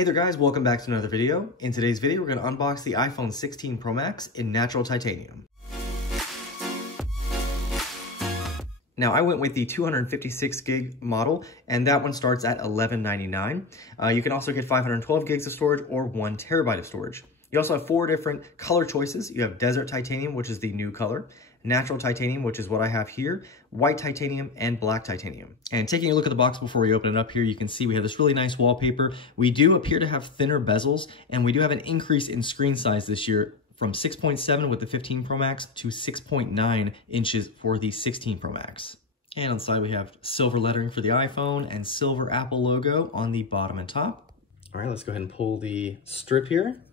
Hey there guys, welcome back to another video. In today's video, we're going to unbox the iPhone 16 Pro Max in natural titanium. Now I went with the 256 gig model, and that one starts at $11.99. You can also get 512 gigs of storage or 1 terabyte of storage. You also have 4 different color choices. You have desert titanium, which is the new color, natural titanium, which is what I have here, white titanium, and black titanium. And taking a look at the box before we open it up here, you can see we have this really nice wallpaper. We do appear to have thinner bezels, and we do have an increase in screen size this year from 6.7 with the 15 Pro Max to 6.9 inches for the 16 Pro Max. And on the side we have silver lettering for the iPhone and silver Apple logo on the bottom and top. All right, let's go ahead and pull the strip here.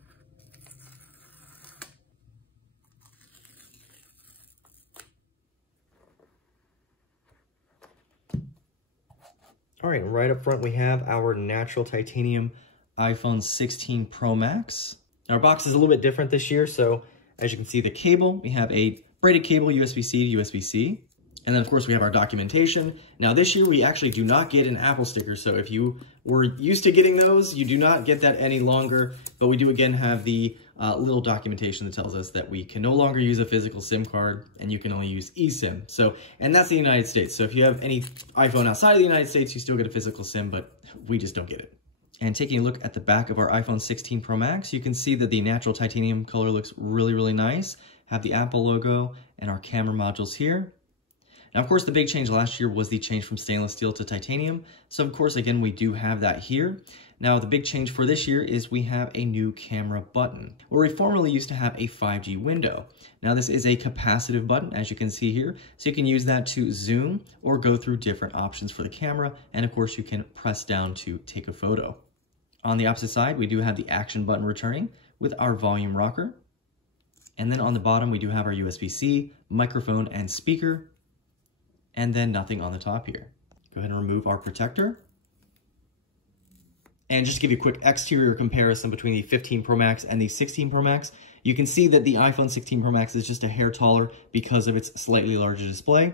All right, right up front we have our natural titanium iPhone 16 Pro Max. Our box is a little bit different this year, so as you can see the cable, we have a braided cable USB-C to USB-C. And then of course we have our documentation. Now this year we actually do not get an Apple sticker, so if you were used to getting those, you do not get that any longer. But we do again have the little documentation that tells us that we can no longer use a physical SIM card and you can only use eSIM. So, and that's the United States. So if you have any iPhone outside of the United States, you still get a physical SIM, but we just don't get it. And taking a look at the back of our iPhone 16 Pro Max, you can see that the natural titanium color looks really, really nice. Have the Apple logo and our camera modules here. Now, of course, the big change last year was the change from stainless steel to titanium. So, of course, again, we do have that here. Now, the big change for this year is we have a new camera button, where we formerly used to have a 5G window. Now, this is a capacitive button, as you can see here. So you can use that to zoom or go through different options for the camera. And, of course, you can press down to take a photo. On the opposite side, we do have the action button returning with our volume rocker. And then on the bottom, we do have our USB-C, microphone, and speaker. And then nothing on the top here. Go ahead and remove our protector. And just to give you a quick exterior comparison between the 15 Pro Max and the 16 Pro Max, you can see that the iPhone 16 Pro Max is just a hair taller because of its slightly larger display.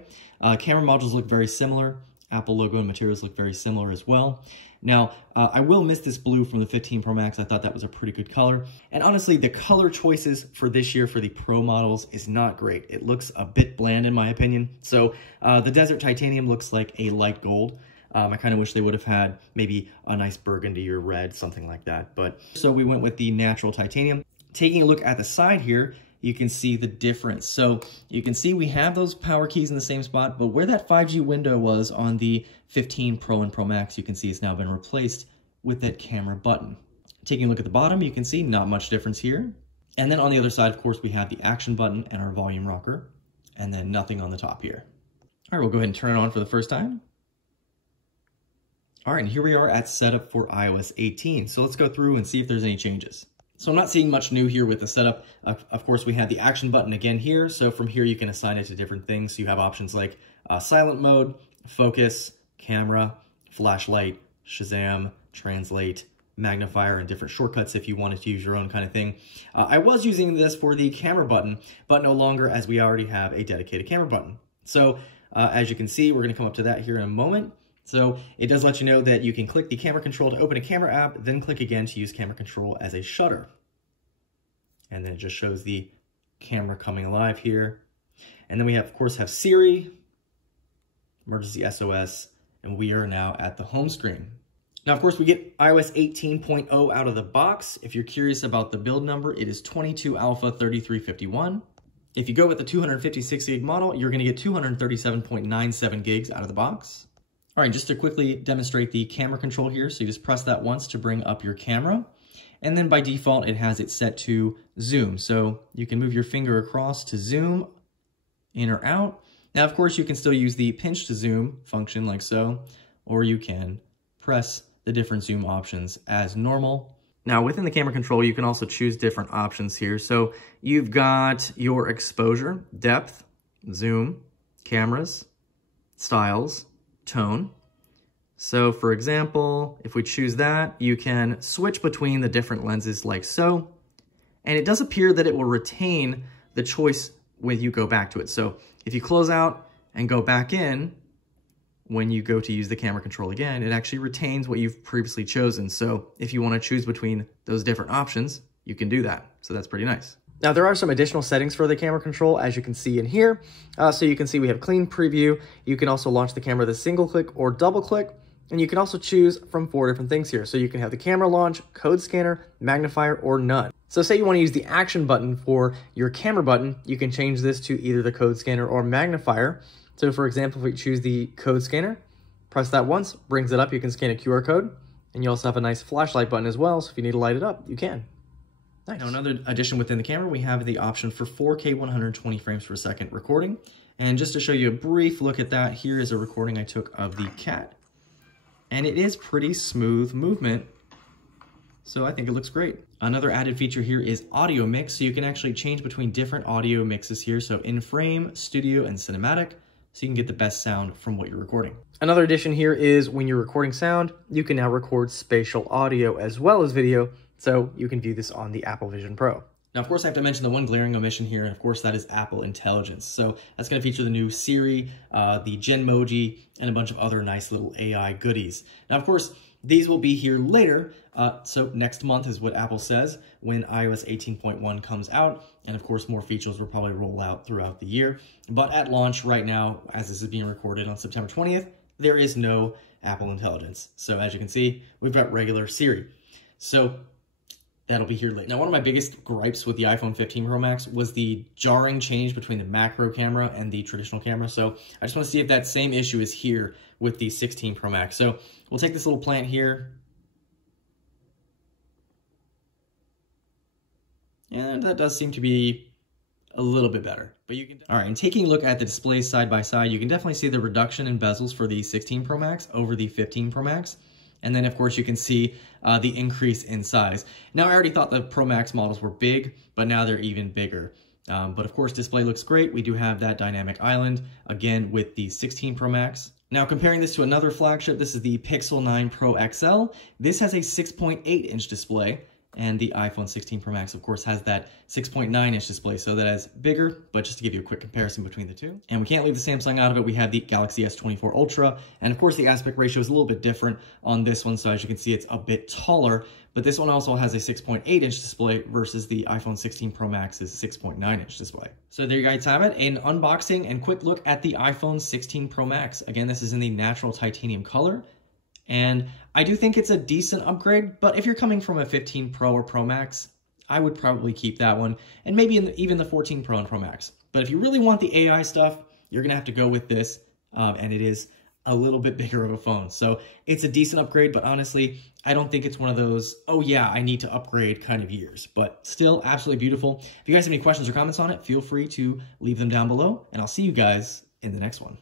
Camera modules look very similar. Apple logo and materials look very similar as well. Now, I will miss this blue from the 15 Pro Max. I thought that was a pretty good color. And honestly, the color choices for this year for the Pro models is not great. It looks a bit bland in my opinion. So the desert titanium looks like a light gold. I kind of wish they would have had maybe a nice burgundy or red, something like that. But so we went with the natural titanium. Taking a look at the side here, you can see the difference. So you can see we have those power keys in the same spot, but where that 5G window was on the 15 Pro and Pro Max, you can see it's now been replaced with that camera button. Taking a look at the bottom, you can see not much difference here. And then on the other side, of course, we have the action button and our volume rocker, and then nothing on the top here. All right, we'll go ahead and turn it on for the first time. All right, and here we are at setup for iOS 18. So let's go through and see if there's any changes. So I'm not seeing much new here with the setup. Of course, we have the action button again here. So from here, you can assign it to different things. So you have options like silent mode, focus, camera, flashlight, Shazam, translate, magnifier, and different shortcuts if you wanted to use your own kind of thing. I was using this for the camera button, but no longer as we already have a dedicated camera button. So as you can see, we're going to come up to that here in a moment. So it does let you know that you can click the camera control to open a camera app, then click again to use camera control as a shutter. And then it just shows the camera coming alive here. And then we have, of course, have Siri, emergency SOS, and we are now at the home screen. Now, of course, we get iOS 18.0 out of the box. If you're curious about the build number, it is 22 Alpha 3351. If you go with the 256 gig model, you're going to get 237.97 gigs out of the box. All right, just to quickly demonstrate the camera control here. So you just press that once to bring up your camera. And then by default, it has it set to zoom. So you can move your finger across to zoom in or out. Now, of course, you can still use the pinch to zoom function like so, or you can press the different zoom options as normal. Now, within the camera control, you can also choose different options here. So you've got your exposure, depth, zoom, cameras, styles, tone. So for example, if we choose that, you can switch between the different lenses like so, and it does appear that it will retain the choice when you go back to it. So if you close out and go back in, when you go to use the camera control again, it actually retains what you've previously chosen. So if you want to choose between those different options, you can do that. So that's pretty nice. Now, there are some additional settings for the camera control, as you can see in here. So you can see we have clean preview. You can also launch the camera with a single click or double click. And you can also choose from 4 different things here. So you can have the camera launch, code scanner, magnifier, or none. So say you want to use the action button for your camera button, you can change this to either the code scanner or magnifier. So for example, if we choose the code scanner, press that once, brings it up, you can scan a QR code. And you also have a nice flashlight button as well, so if you need to light it up, you can. Nice. Now, another addition within the camera, we have the option for 4K 120 frames per second recording. And just to show you a brief look at that, here is a recording I took of the cat. And it is pretty smooth movement, so I think it looks great. Another added feature here is audio mix, so you can actually change between different audio mixes here, so in frame, studio, and cinematic, so you can get the best sound from what you're recording. Another addition here is when you're recording sound, you can now record spatial audio as well as video, so you can view this on the Apple Vision Pro. Now, of course, I have to mention the one glaring omission here, and of course, that is Apple Intelligence. So that's going to feature the new Siri, the Genmoji, and a bunch of other nice little AI goodies. Now, of course, these will be here later. So next month is what Apple says when iOS 18.1 comes out. And of course, more features will probably roll out throughout the year. But at launch right now, as this is being recorded on September 20th, there is no Apple Intelligence. So as you can see, we've got regular Siri. So that'll be here later. Now, one of my biggest gripes with the iPhone 15 Pro Max was the jarring change between the macro camera and the traditional camera. So I just want to see if that same issue is here with the 16 Pro Max. So we'll take this little plant here. And that does seem to be a little bit better. But you can. All right, and taking a look at the displays side by side, you can definitely see the reduction in bezels for the 16 Pro Max over the 15 Pro Max. And then, of course, you can see the increase in size. Now, I already thought the Pro Max models were big, but now they're even bigger. But, of course, display looks great. We do have that dynamic island, again, with the 16 Pro Max. Now, comparing this to another flagship, this is the Pixel 9 Pro XL. This has a 6.8-inch display. And the iPhone 16 Pro Max, of course, has that 6.9-inch display, so that is bigger, but just to give you a quick comparison between the two. And we can't leave the Samsung out of it. We have the Galaxy S24 Ultra, and of course, the aspect ratio is a little bit different on this one, so as you can see, it's a bit taller, but this one also has a 6.8-inch display versus the iPhone 16 Pro Max's 6.9-inch display. So there you guys have it, an unboxing and quick look at the iPhone 16 Pro Max. Again, this is in the natural titanium color. And I do think it's a decent upgrade, but if you're coming from a 15 Pro or Pro Max, I would probably keep that one, and maybe even the 14 Pro and Pro Max. But if you really want the AI stuff, you're going to have to go with this, and it is a little bit bigger of a phone. So it's a decent upgrade, but honestly, I don't think it's one of those, oh yeah, I need to upgrade kind of years, but still absolutely beautiful. If you guys have any questions or comments on it, feel free to leave them down below, and I'll see you guys in the next one.